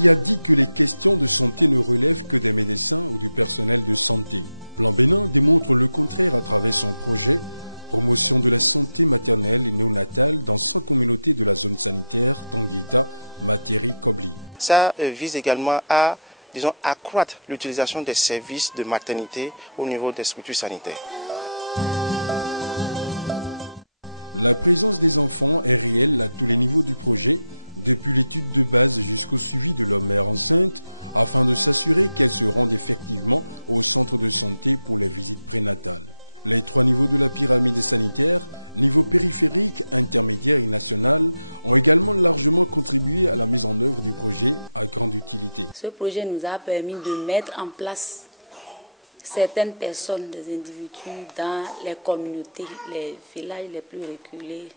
Qui a dit que les questions de santé ne relèvent que des médecins ou du personnel de santé? Plan Bénin démontre le contraire à travers son projet Promotion de la santé maternelle et néonatale dans 100 communautés de la zone sanitaire Tanguita, Materi, Kobli. Ça vise également à, disons, accroître l'utilisation des services de maternité au niveau des structures sanitaires. La présence des enfants est réelle à tous les niveaux du projet, depuis l'étude de base jusqu'au suivi de leur mère enceinte, afin de s'assurer qu'elles se rendent effectivement au centre de santé pour les visites prénatales. Les 3 niveaux de la pyramide sanitaire, niveau périphérique, intermédiaire et national, ont également largement contribué à la mise en œuvre du projet à grande utilité. Ce projet nous a permis de mettre en place certaines personnes, des individus dans les communautés, les villages les plus reculés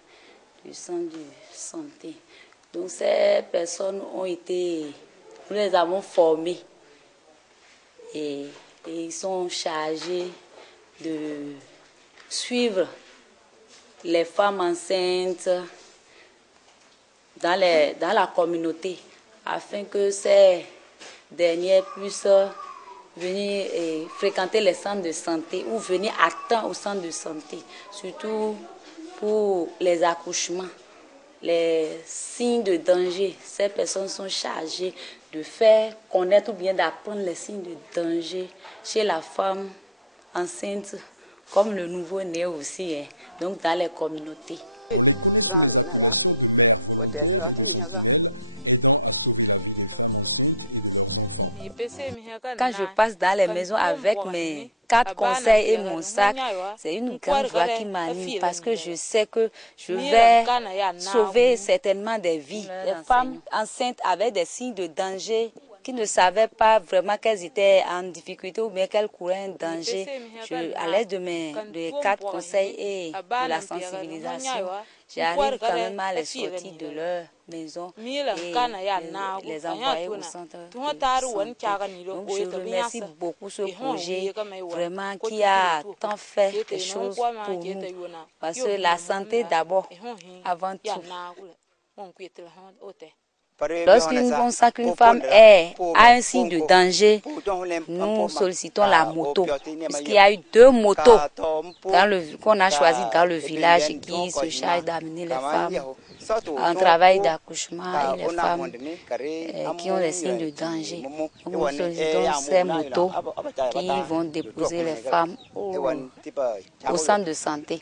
du centre de santé. Donc ces personnes ont été, nous les avons formées et ils sont chargés de suivre les femmes enceintes dans la communauté afin que ces dernières puissent venir fréquenter les centres de santé ou venir à temps au centre de santé, surtout pour les accouchements, les signes de danger. Ces personnes sont chargées de faire connaître ou bien d'apprendre les signes de danger chez la femme enceinte, comme le nouveau-né aussi, donc dans les communautés. On les connaît sous les appellations de mères volontaires et de sentinelles, aidant à sauver la vie des femmes enceintes et de leurs enfants. Quand je passe dans les maisons avec mes 4 conseils et mon sac, c'est une grande joie qui m'anime parce que je sais que je vais sauver certainement des vies. Les femmes enceintes avaient des signes de danger qui ne savaient pas vraiment qu'elles étaient en difficulté ou bien qu'elles couraient un danger. À l'aide de 4 conseils et de la sensibilisation, j'arrive quand même à les sortir de leur maison et les envoyer au centre de santé. Donc je remercie beaucoup ce projet vraiment qui a tant fait des choses pour nous. Parce que la santé d'abord, avant tout. Lorsqu'une femme a un signe de danger, nous sollicitons la moto. Puisqu'il y a eu 2 motos qu'on a choisies dans le village qui se chargent d'amener les femmes en travail d'accouchement et les femmes qui ont des signes de danger. Nous sollicitons ces motos qui vont déposer les femmes au centre de santé.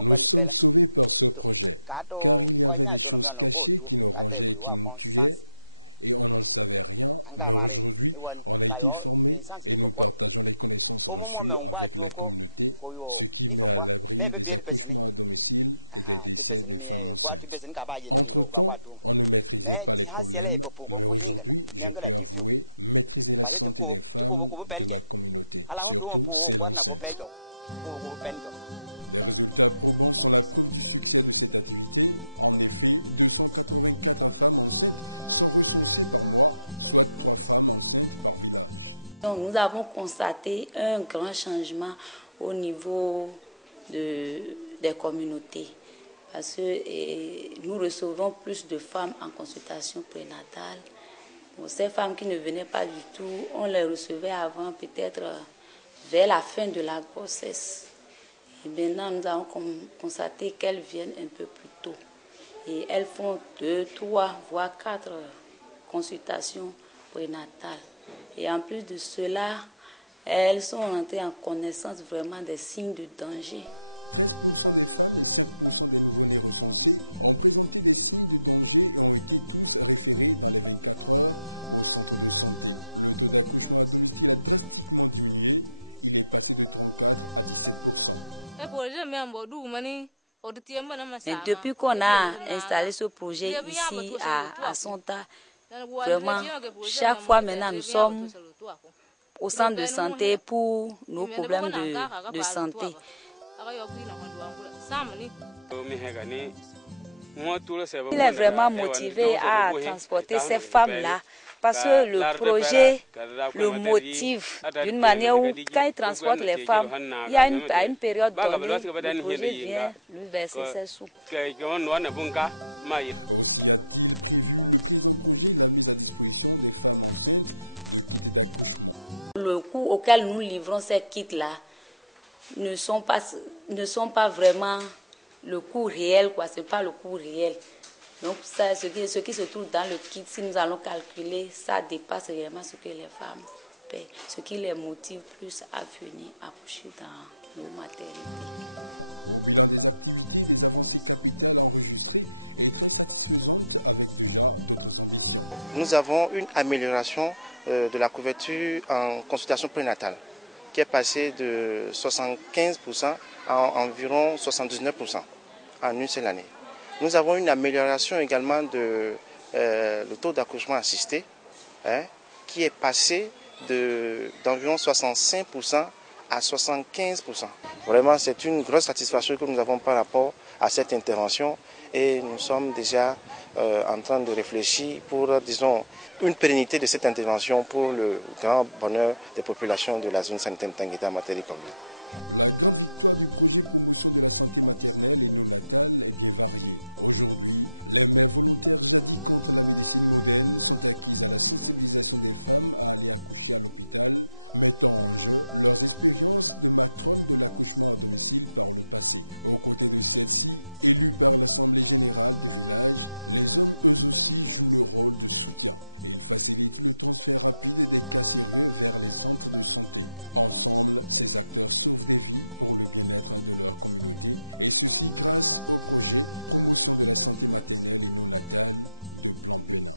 Nous sommes sauvés par ce projet, car il y avait des choses cachées qui nous rongeaient et qui nous tuaient, et on n'en savait rien, mais aujourd'hui, on a été formés et nous partageons les connaissances reçues avec la communauté, ce qui met à l'abri des accouchements à domicile et des décès des femmes enceintes. Entre-temps, on ne maîtrisait pas les problèmes, mais aujourd'hui, je peux avouer maîtriser la santé des femmes de ma communauté, surtout celles enceintes. Des résultats probants sont la preuve du succès de cette activité. En effet, 284 femmes enceintes sont recensées par mois, soit 3 femmes enceintes par village. Donc, nous avons constaté un grand changement au niveau des communautés. Parce que nous recevons plus de femmes en consultation prénatale. Bon, ces femmes qui ne venaient pas du tout, on les recevait avant, peut-être vers la fin de la grossesse. Et maintenant, nous avons constaté qu'elles viennent un peu plus tôt. Et elles font 2, 3, voire 4 consultations prénatales. Et en plus de cela, elles sont entrées en connaissance vraiment des signes de danger. 13% des femmes et 5% des nouveau-nés recensés ont présenté des signes de danger et ont été tous référés dans les 24 heures au centre de santé. Le taux d'accouchement à domicile a drastiquement diminué. Il est passé de 34 à 17%. Mais depuis qu'on a installé ce projet ici à Sonta, vraiment, chaque fois maintenant nous sommes au centre de santé pour nos problèmes de santé. Il est vraiment motivé à transporter ces femmes-là parce que le projet le motive d'une manière où, quand il transporte les femmes, il y a à une période donnée, le projet vient lui verser ses sous. Aussi a-t-il prévu le présent projet la mise à disposition des femmes enceintes de kits d'accouchement. Le coût auquel nous livrons ces kits-là ne sont pas vraiment le coût réel, quoi. Ce n'est pas le coût réel. Donc ça, ce qui se trouve dans le kit, si nous allons calculer, ça dépasse réellement ce que les femmes paient, ce qui les motive plus à venir accoucher dans nos maternités. Au bilan des activités, des avancées capitales enregistrées et très satisfaisantes avec déjà d'autres ambitions. Nous avons une amélioration de la couverture en consultation prénatale qui est passée de 75% à environ 79% en une seule année. Nous avons une amélioration également de le taux d'accouchement assisté qui est passé d'environ 65% à 75%. Vraiment, c'est une grosse satisfaction que nous avons par rapport à cette intervention et nous sommes déjà en train de réfléchir pour, disons, une pérennité de cette intervention pour le grand bonheur des populations de la zone sanitaire Tangueta Matérikombi. La grande victoire du projet promotion de la santé maternelle et néonatale est bien variée. Aujourd'hui, les mères volontaires jadis contre la médecine moderne sont acquises à la sensibilisation des femmes à aller accoucher à l'hôpital, mettant en jeu leurs expériences de matrones de l'accouchement à domicile par le passé. Aux côtés de celles-ci, élues par l'Assemblée générale du village, les hommes eux aussi jouent le rôle de soutien. Ils facilitent le transfert rapide des cas sérieux vers les centres de santé. Ensemble, ces acteurs sauvent des vies pour le bien-être de leur communauté, et ceci grâce au projet Promotion de la santé maternelle et néonatale de Plan Bénin.